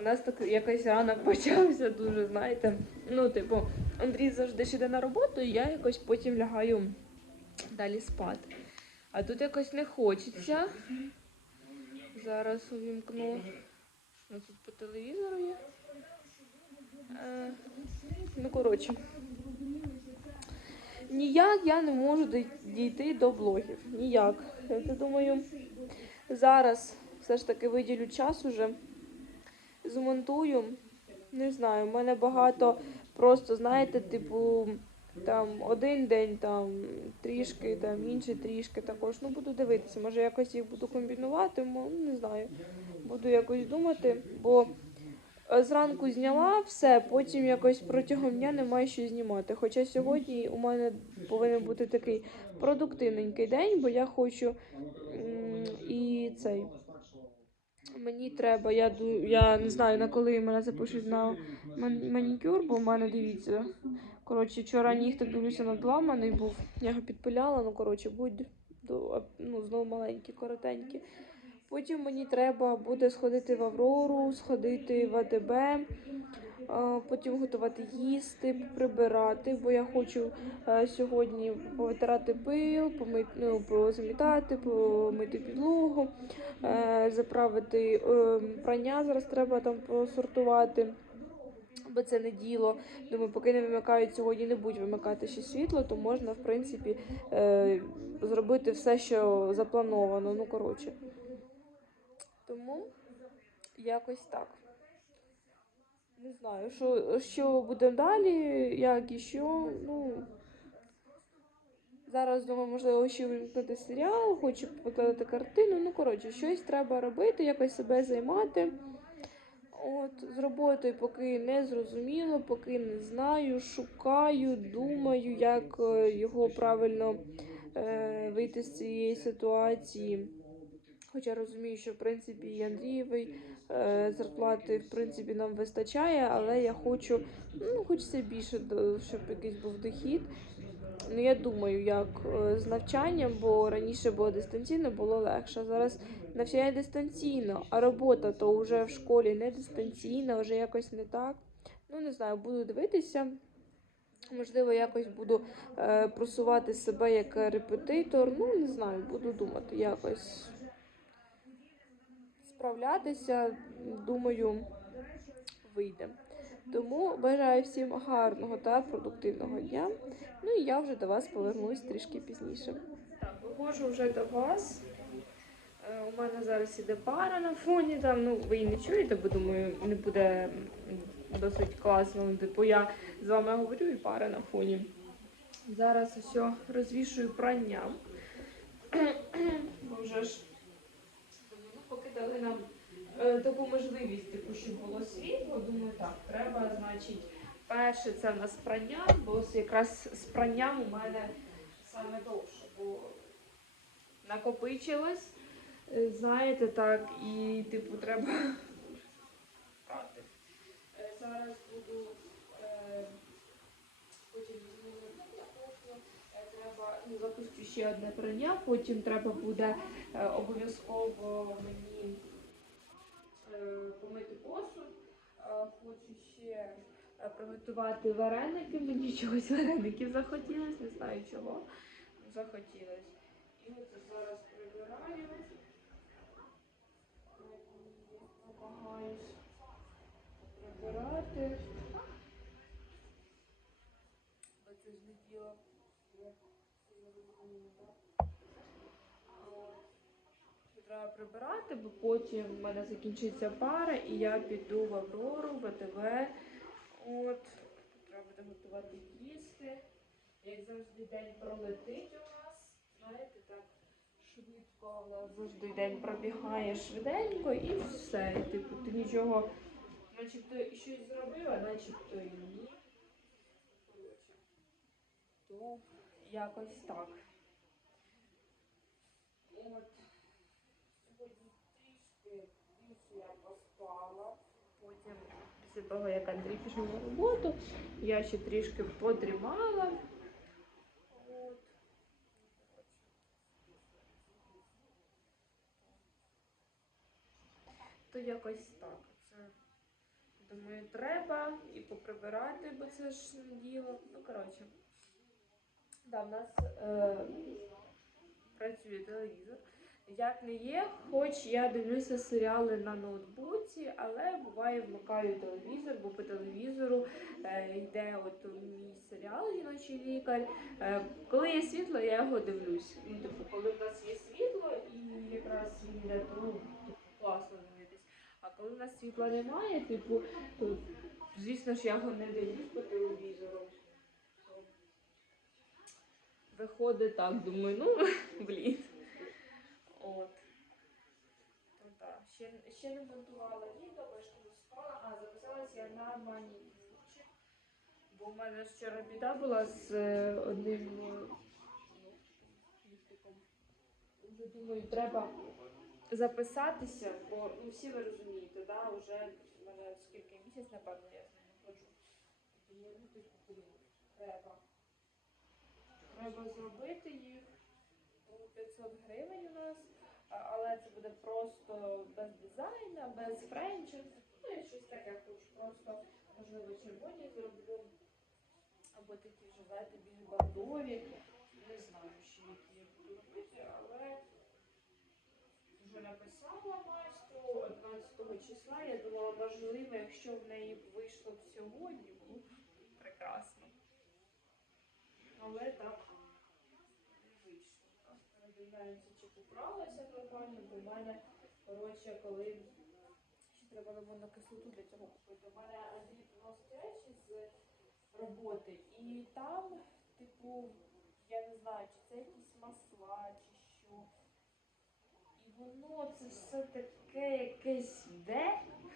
у нас так якось ранок почався дуже, знаєте. Ну, типу, Андрій завжди ж іде на роботу, і я якось потім лягаю далі спати. А тут якось не хочеться. Зараз увімкну. Що тут по телевізору є? Е, ну, коротше. Ніяк я не можу дійти до блогів. Ніяк. Я думаю, зараз все ж таки виділю час уже, змонтую. Не знаю, в мене багато просто, знаєте, типу, там один день, там трішки, там інший трішки також. Ну, буду дивитися, може якось їх буду комбінувати, мо- не знаю. Буду якось думати, бо е, зранку зняла все, потім якось протягом дня немає що знімати. Хоча сьогодні у мене повинен бути такий продуктивненький день, бо я хочу і цей. Мені треба, я я не знаю на коли мене запишуть на ман- манікюр, бо в мене дивіться. Коротше, вчора нігтик дивлюся надламаний був. Я його підпиляла, ну коротше, будь до, ну, знову маленькі, коротенькі. Потім мені треба буде сходити в Аврору, сходити в АТБ, потім готувати їсти, прибирати, бо я хочу е, сьогодні повитирати пил, помити, ну, позамітати, помити підлогу, е, заправити е, прання. Зараз треба там посортувати. Бо це не діло. Думаю, поки не вимикають сьогодні, не будуть вимикати ще світло, то можна, в принципі, е, зробити все, що заплановано. Ну, коротше. Тому якось так. Не знаю, що, що буде далі, як і що. Ну, зараз думаю, можливо, ще вимкнути серіал, хочу покладати картину. Ну, коротше, щось треба робити, якось себе займати. От, з роботою поки не зрозуміло, поки не знаю, шукаю, думаю, як е, його правильно е, вийти з цієї ситуації. Хоча розумію, що в принципі і Андрієвої е, зарплати в принципі нам вистачає, але я хочу, ну, хочеться більше, щоб якийсь був дохід. Ну, я думаю, як е, з навчанням, бо раніше було дистанційно, було легше. Зараз навчання дистанційно, а робота то вже в школі не дистанційна, вже якось не так. Ну, не знаю, буду дивитися. Можливо, якось буду е, просувати себе як репетитор. Ну, не знаю, буду думати якось справлятися. Думаю, вийде. Тому бажаю всім гарного та продуктивного дня. Ну і я вже до вас повернусь трішки пізніше. Так, виходжу вже до вас. Е, У мене зараз іде пара на фоні. Там, ну, ви її не чуєте, бо думаю, не буде досить класно. Ну, Типу я з вами говорю і пара на фоні. Зараз все розвішую прання. Бо вже ж дали нам е, таку можливість, типу, щоб було світло, думаю, так, треба, значить, перше це в нас прання, бо якраз з у мене саме довше, бо накопичилось, е, знаєте, так, і типу треба прати. Е, Зараз буду е, потім е, треба ну, запустю ще одне прання, потім треба буде е, обов'язково мені е, помити посуд. Е, Хочу ще приготувати вареники. Мені чогось вареників захотілося, не знаю чого. Захотілося. І от зараз прибираю. Намагаюсь прибирати. Бо це ж не діло. Що Треба прибирати, бо потім в мене закінчиться пара, і я піду в Аврору, в АТВ. От, треба буде готувати їсти. Як завжди день пролетить у нас. Знаєте, так швидко, нас завжди день пробігає швиденько і все. Типу, ти нічого, начебто щось зробив, а начебто і ні. То якось так. От. Сьогодні трішки більше я поспала. Потім, після того, як Андрій пішов на роботу, я ще трішки подрімала. То якось так. Це Думаю, треба і поприбирати, бо це ж діло. Ну, коротше. Да, в нас е, працює телевізор. Як не є, хоч я дивлюся серіали на ноутбуці, але буває вмикаю телевізор, бо по телевізору е, йде от мій серіал Жіночий лікар. Е, коли є світло, я його дивлюсь. Ну, типу, коли в нас є світло і якраз він йде, то типу, класно дивитись. А коли в нас світла немає, типу, то звісно ж я його не дивлюсь по телевізору. Виходить так, думаю, ну блін. От. Ну, так. Ще, ще не монтувала відео, бо я ж спала, а записалась я на манікюрчик. Бо в мене вчора біда була з е, одним е, ліфтиком. Вже думаю, треба записатися, бо ну, всі ви розумієте, да, вже в мене скільки місяць, напевно, я. Думаю, ну, типу, блін, треба. Треба зробити їх. Ну, 500 гривень у нас, але це буде просто без дизайну, без френчів. Ну, я щось таке хочу. Просто, можливо, червоні зроблю. Або такі знаєте, більш бордові. Не знаю, ще які я буду робити, але вже написала майстру 11 числа. Я думала, можливо, якщо в неї вийшло б сьогодні, було прекрасно. Але. Так, Передивляємося, чи поправилася нормально, бо в мене, коротше, коли ще треба лимонну кислоту для цього купити. У мене Андрій приносить речі з роботи, і там, типу, я не знаю, чи це якісь масла, чи що. І воно це все таке якесь де. Ну,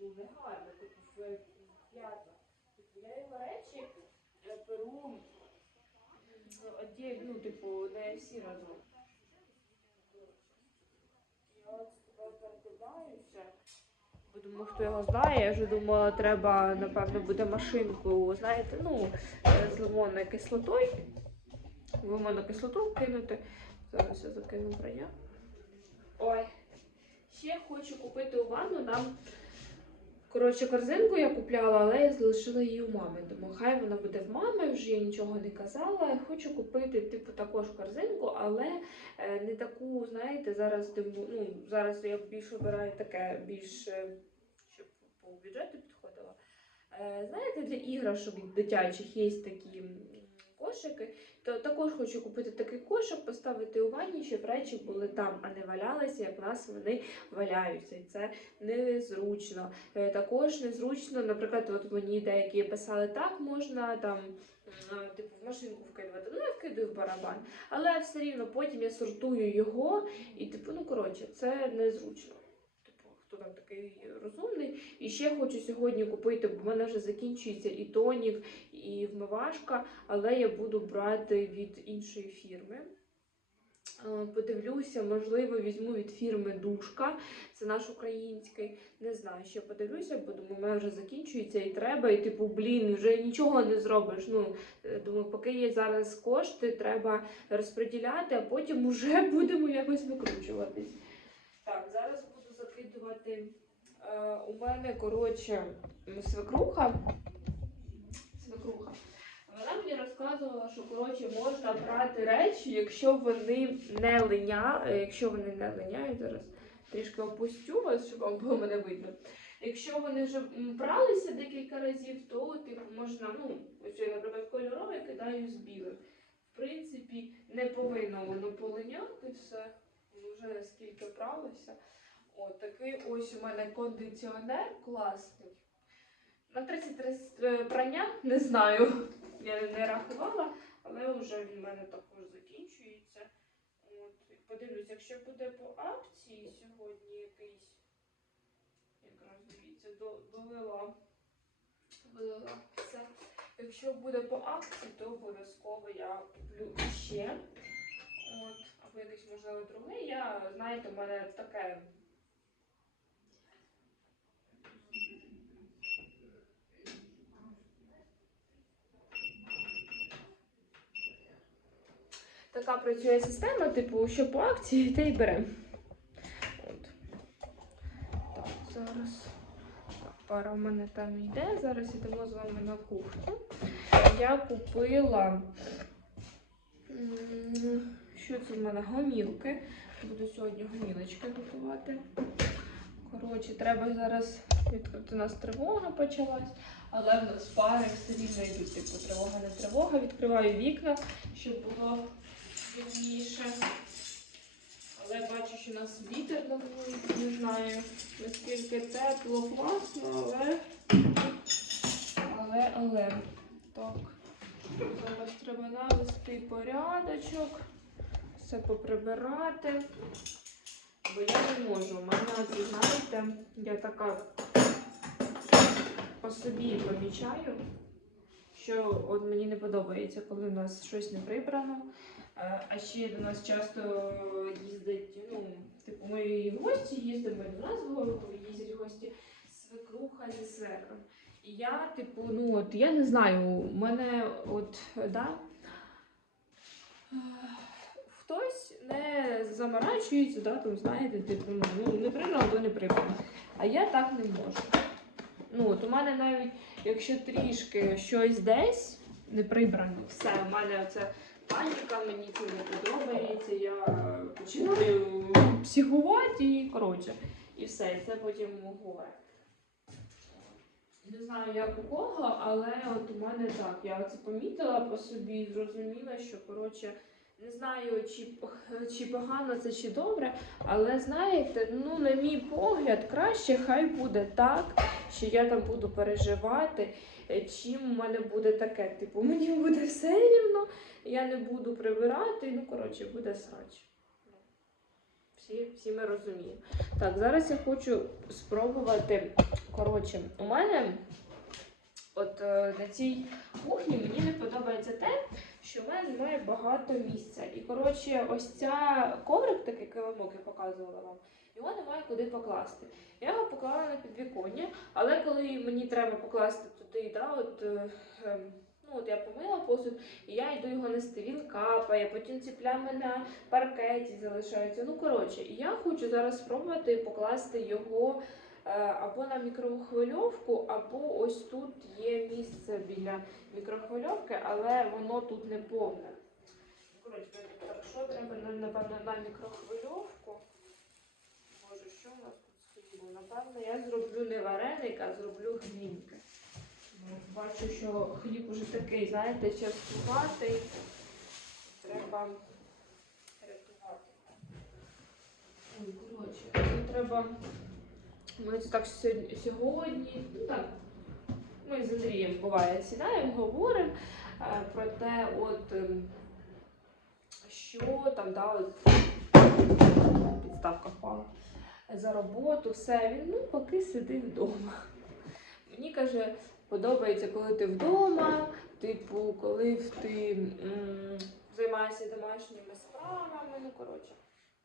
ну не гарно, типу, в п'ята. Типу, я його речі е, беру отдельно, ну, типу, не всі разом. Я от тобою. Бо думаю, хто його знає, я вже думала, треба, напевно, буде машинку, знаєте, ну, е, з лимонною кислотою. Лимонну кислоту кинути. Зараз я закину прання. Ой. Ще хочу купити у ванну нам. Коротше, корзинку я купляла, але я залишила її у мами. Думаю, хай вона буде в мами, вже я нічого не казала. Хочу купити, типу, також корзинку, але е, не таку, знаєте, зараз ну, зараз я більше обираю таке, більш е, щоб по бюджету підходила. Е, знаєте, для іграшок дитячих є такі кошики. То також хочу купити такий кошик, поставити у ванні, щоб речі були там, а не валялися, як в нас вони валяються. І це незручно. Е, Також незручно, наприклад, от мені деякі писали, так можна там. Типу в машинку вкидувати. Ну, я вкидаю в барабан. Але все рівно потім я сортую його, і типу, ну коротше, це незручно. Хто там такий розумний. І ще хочу сьогодні купити, бо в мене вже закінчується і тонік, і вмивашка, але я буду брати від іншої фірми. Е, Подивлюся, можливо, візьму від фірми Душка, це наш український. Не знаю, ще подивлюся, бо думаю, мене вже закінчується і треба. І типу, блін, вже нічого не зробиш. Ну, е, думаю, поки є зараз кошти, треба розподіляти, а потім вже будемо якось викручуватись. Закидувати. Е, у мене, коротше, свекруха. Свекруха. Вона мені розказувала, що коротше можна брати речі, якщо вони не линя, е, якщо вони не линяють, зараз трішки опустю вас, щоб вам було мене видно. Якщо вони вже пралися декілька разів, то типу можна, ну, ось я, наприклад, кольорове кидаю з білим. В принципі, не повинно воно полиняти все. Воно вже наскільки пралося. От такий ось у мене кондиціонер класний. На 33 е, прання не знаю. Я не рахувала, але вже він в мене також закінчується. От, подивлюсь, якщо буде по акції сьогодні якийсь, якраз дивіться, до- довела. Довела все. Якщо буде по акції, то обов'язково я куплю ще. От, або якийсь, можливо, другий. Я, знаєте, у мене таке. Така працює система, типу, що по акції, те й беремо. От. Так, зараз. Так, пара у мене там йде. Зараз йдемо з вами на кухню. Я купила. Що це в мене? Гомілки. Буду сьогодні гомілочки готувати. Коротше, треба зараз відкрити. У нас тривога почалась, але в нас пари все рівно йдуть. Типу, тривога не тривога. Відкриваю вікна, щоб було вільніше. Але бачу, що у нас вітер на вулиці, не знаю наскільки тепло, класно, але. Але, але. Так. Зараз треба навести порядочок, все поприбирати. Бо я не можу. У мене, знаєте, я така по собі помічаю, що от мені не подобається, коли у нас щось не прибрано. А ще до нас часто їздить, ну, типу, ми гості їздимо, до нас їздять гості свекруха зі свекром. І я, типу, ну от я не знаю, у мене от, да. Хтось не заморачується, да, там, знаєте, типу, ну, ну не прибрано, то не прибрано. А я так не можу. Ну, от у мене навіть, якщо трішки щось десь не прибрано, все, у мене це паніка, мені це не подобається, я починаю психувати і коротше. І все, і це потім горе. Не знаю, як у кого, але от у мене так. Я це помітила по собі і зрозуміла, що коротше. Не знаю, чи, чи погано це, чи добре, але знаєте, ну, на мій погляд, краще хай буде так, що я там буду переживати, е, чим у мене буде таке. Типу, мені буде все рівно, я не буду прибирати, ну, коротше, буде срач. Всі, всі ми розуміємо. Так, зараз я хочу спробувати. Коротше, у мене от е, на цій кухні мені не подобається те, що в мене немає багато місця. І коротше, ось ця коврик, такий килимок, я показувала вам, його немає куди покласти. Я його поклала на підвіконня, але коли мені треба покласти туди, да, от, е, ем, ну, от я помила посуд, і я йду його нести, він капає, потім ці плями на паркеті залишаються. Ну, коротше, я хочу зараз спробувати покласти його або на мікрохвильовку, або ось тут є місце біля мікрохвильовки, але воно тут не повне. Ну, Коротше, так що треба на- напевно на мікрохвильовку. Боже, що у нас тут стоїть? Напевно, я зроблю не вареник, а зроблю грінки. Ну, Бачу, що хліб уже такий, знаєте, частуватий. Треба рятувати. Ой, коротше, треба. Ми це так сьогодні, сьогодні, ну так, ми з Андрієм буває сідаємо, говоримо е, про те, от ем, що там, да, от, підставка впала за роботу, все. Він ну, поки сиди вдома. Мені каже, подобається, коли ти вдома, типу, коли ти займаєшся домашніми справами. Ну, коротше,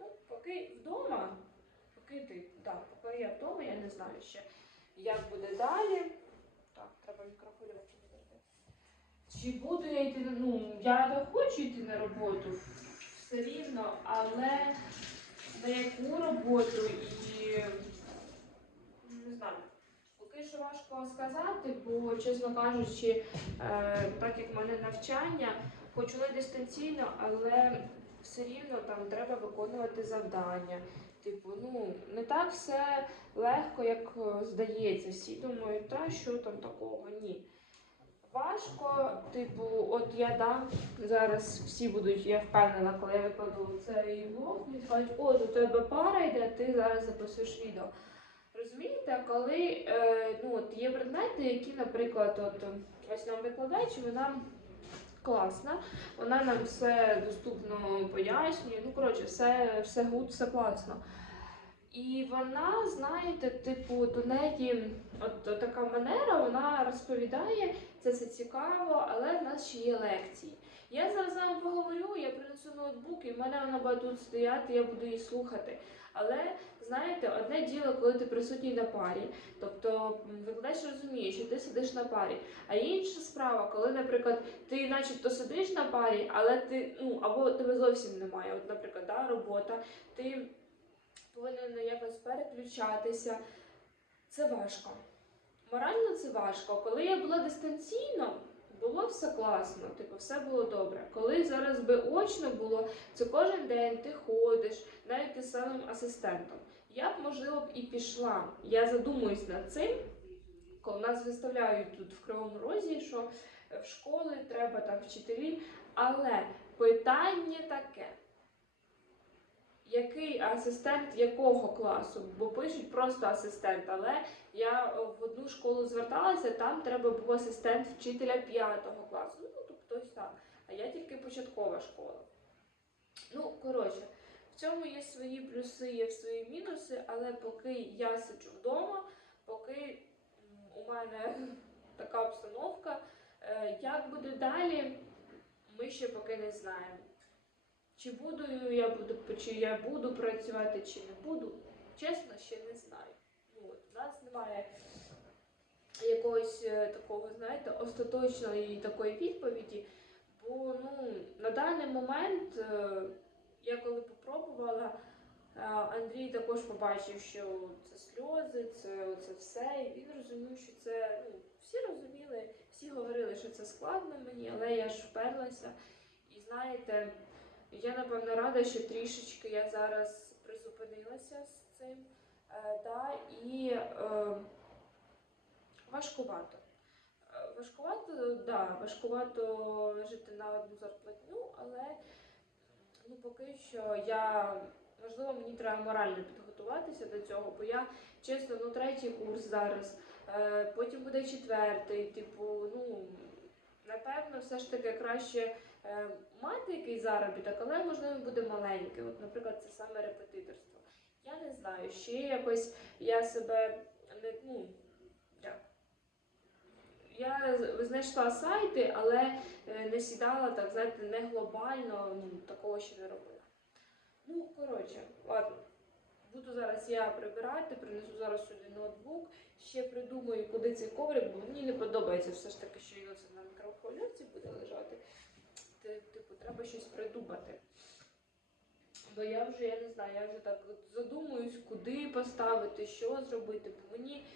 ну, поки вдома, поки ти, так, я вдома, я не знаю ще, як буде далі. Так, треба віддати. Чи буду я йти ну, я не хочу йти на роботу все рівно, але на яку роботу і не знаю. Поки що важко сказати, бо, чесно кажучи, е, так як в мене навчання, воно дистанційно, але все рівно там треба виконувати завдання. Типу, ну не так все легко, як е, здається. Всі думають, та що там такого? Ні. Важко, типу, от я дам зараз всі будуть, я впевнена, коли я викладу цей влог, мені скажуть, о, до тебе пара йде, ти зараз записуєш відео. Розумієте, коли е, ну, от є предмети, які, наприклад, от ось нам викладач, вона класна, вона нам все доступно пояснює. Ну, коротше, все, все гуд, все класно. І вона, знаєте, типу, до неї от, от така манера, вона розповідає, це все цікаво, але в нас ще є лекції. Я зараз з вами поговорю, я принесу ноутбук, і в мене вона буде тут стояти, я буду її слухати. Але знаєте, одне діло, коли ти присутній на парі, тобто викладач розуміє, що ти сидиш на парі. А інша справа, коли, наприклад, ти начебто сидиш на парі, але ти ну або тебе зовсім немає. От, наприклад, да, робота, ти повинен якось переключатися. Це важко. Морально це важко. Коли я була дистанційно, було все класно, типу, все було добре. Коли зараз би очно було, це кожен день ти ходиш, навіть ти самим асистентом. Я б, можливо, б і пішла. Я задумуюсь над цим, коли нас виставляють тут в Кривому Розі, що в школи треба там вчителі. Але питання таке. Який асистент якого класу? Бо пишуть просто асистент, але я е, в одну школу зверталася, там треба був асистент вчителя п'ятого класу. Ну, тобто ось так. А я тільки початкова школа. Ну, коротше, в цьому є свої плюси, є свої мінуси, але поки я сиджу вдома, поки у мене така обстановка, е, як буде далі, ми ще поки не знаємо. Чи буду я буду, чи я буду працювати, чи не буду, чесно, ще не знаю. Нас немає якогось е, такого, знаєте, остаточної такої відповіді. Бо ну, на даний момент е, я коли попробувала, е, Андрій також побачив, що це сльози, це, це все. І він розумів, що це ну, всі розуміли, всі говорили, що це складно мені, але я ж вперлася. І знаєте, я напевно рада, що трішечки я зараз призупинилася з цим. Е, да, і е, важкувато. Е, Важкувато, да, важкувато жити на одну зарплатню, але ну, поки що я, можливо, мені треба морально підготуватися до цього, бо я, чесно, ну третій курс зараз, потім буде четвертий, типу, ну, напевно, все ж таки краще мати якийсь заробіток, але можливо буде маленький. От, наприклад, це саме репетиторство. Я не знаю, ще якось я себе не ну. Я знайшла сайти, але е, не сідала так, знаєте, не глобально, ну такого ще не робила. Ну, коротше, ладно. Буду зараз я прибирати, принесу зараз сюди ноутбук, ще придумаю, куди цей коврик, бо мені не подобається все ж таки, що він оце на мікрохвильовці буде лежати. Типу, треба щось придумати. Бо я вже, я не знаю, я вже так задумуюсь, куди поставити, що зробити. Бо мені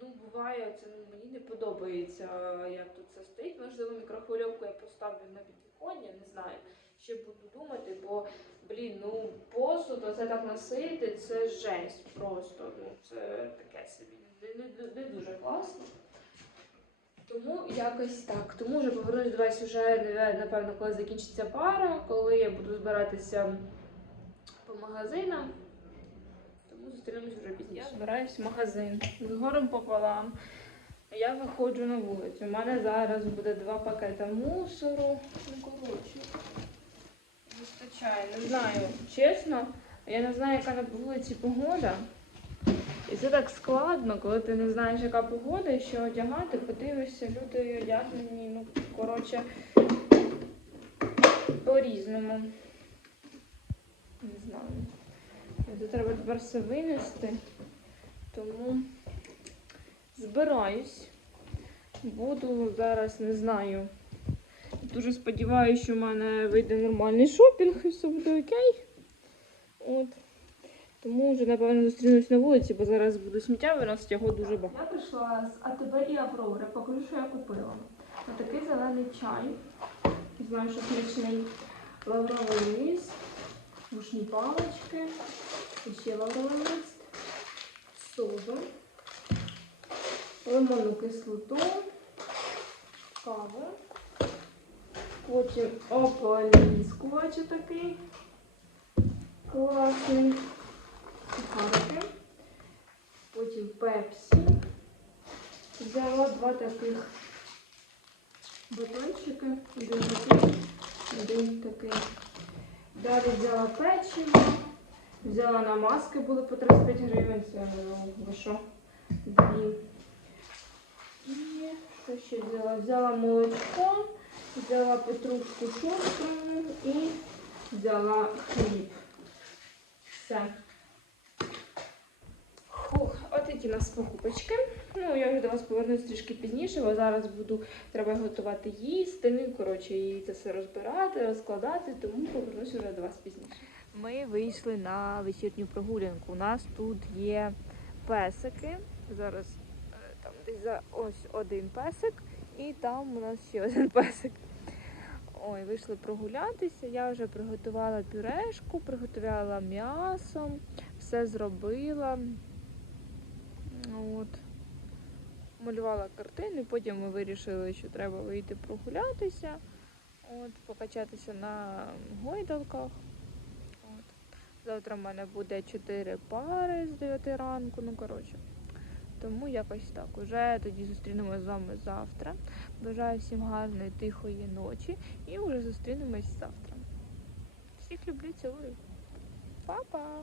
ну, буває, це ну, мені не подобається, як тут це стоїть. Можливо, мікрохвильовку я поставлю на підвіконня, не знаю. Ще буду думати, бо, блін, ну посуд, оце так носити, це жесть просто. Ну, це таке собі не, не, не дуже класно. Тому якось так. Тому вже повернусь до вас вже, напевно, коли закінчиться пара, коли я буду збиратися по магазинам. Тому зустрінемось вже пізніше. Я збираюсь в магазин з горем пополам. Я виходжу на вулицю. У мене зараз буде два пакети мусору. Ну, коротше, вистачає. Не знаю, чесно, я не знаю, яка на вулиці погода. І це так складно, коли ти не знаєш, яка погода, і що одягати, подивишся, люди одягнені, ну, коротше, по-різному. Не знаю. Це треба тепер все винести. Тому збираюсь. Буду зараз, не знаю. Дуже сподіваюся, що в мене вийде нормальний шопінг і все буде окей. От. Тому вже, напевно, зустрінусь на вулиці, бо зараз буду сміття виносити, його дуже багато. Я прийшла з АТБ і Аврори, покажу, що я купила. Отакий зелений чай. Знаю, що смачний лавровий лист, вушні палички, і ще лавровий лист, соду, лимонну кислоту, каву. Потім ополіскувач такий класний. Сухарики. Потім пепсі. Взяла два таких батончики. Один такий, один такий. Далі взяла печиво. Взяла намазки, були по 35 гривень. Це що? Дві. І що ще взяла? Взяла молочко, взяла петрушку шострову і взяла хліб. Все. Фух, от які у нас покупочки. Ну, я вже до вас повернусь трішки пізніше, бо зараз буду треба готувати їсти. Ну, коротше, і це все розбирати, розкладати, тому повернусь вже до вас пізніше. Ми вийшли на вечірню прогулянку. У нас тут є песики. Зараз е, там десь за ось один песик, і там у нас ще один песик. Ой, вийшли прогулятися. Я вже приготувала пюрешку, приготувала м'ясо, все зробила. От. Малювала картини, потім ми вирішили, що треба вийти прогулятися, от, покачатися на гойдалках. От. Завтра в мене буде 4 пари з 9 ранку, ну коротше. Тому якось так. Уже тоді зустрінемося з вами завтра. Бажаю всім гарної, тихої ночі і вже зустрінемось завтра. Всіх люблю, цілую. Па-па!